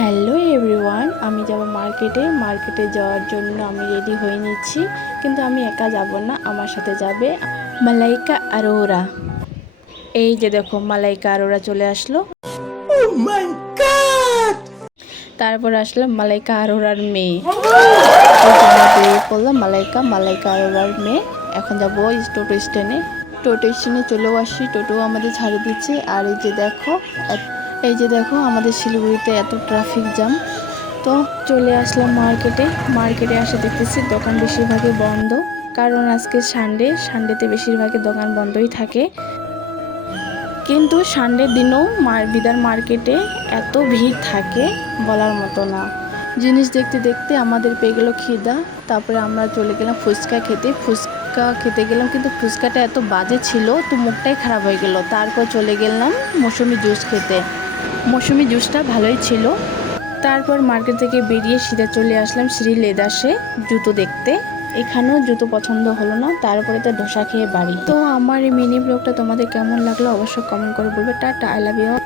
Hello everyone, আমি যাব মার্কেটে যাওয়ার জন্য আমি রেডি হয়ে নিচ্ছি। কিন্তু আমি একা যাব না, আমার সাথে যাবে মালাইকা আরোরা। এই যে দেখো, মালাইকা আরোরা চলে আসলো। Oh my God! তারপর আসলাম মালাইকা আরোরার মেয়ে। এই যে আমরা বেরিয়ে পড়লাম, মালাইকা আরোরার মেয়ে। এখন যাবো টোটো স্ট্যান্ডে চলেও আসি। টোটো আমাদের ছাড়ে দিচ্ছে। আর এই যে দেখো আমাদের শিলিগুড়িতে এত ট্রাফিক জ্যাম। তো চলে আসলাম মার্কেটে আসে দেখতেছি দোকান বেশিরভাগই বন্ধ, কারণ আজকে সানডেতে বেশিরভাগই দোকান বন্ধই থাকে। কিন্তু সানডের দিনও বিদার মার্কেটে এত ভিড় থাকে বলার মতো না। জিনিস দেখতে দেখতে আমাদের পেয়ে গেল খিদা। তারপরে আমরা চলে গেলাম ফুচকা খেতে গেলাম, কিন্তু ফুচকাটা এত বাজে ছিল তো মুখটাই খারাপ হয়ে গেল। তারপর চলে গেলাম মৌসুমি জুস খেতে। মৌসুমি জুসটা ভালোই ছিল। তারপর মার্কেট থেকে বেরিয়ে সিধা চলে আসলাম শ্রী লেদার্সে জুতো দেখতে। এখানেও জুতো পছন্দ হলো না, তারপরে তো ধোসা খেয়ে বাড়ি। তো আমার এই মিনি ব্লগটা তোমাদের কেমন লাগলো অবশ্যই কমেন্ট করে বলবে। Tata, I love you.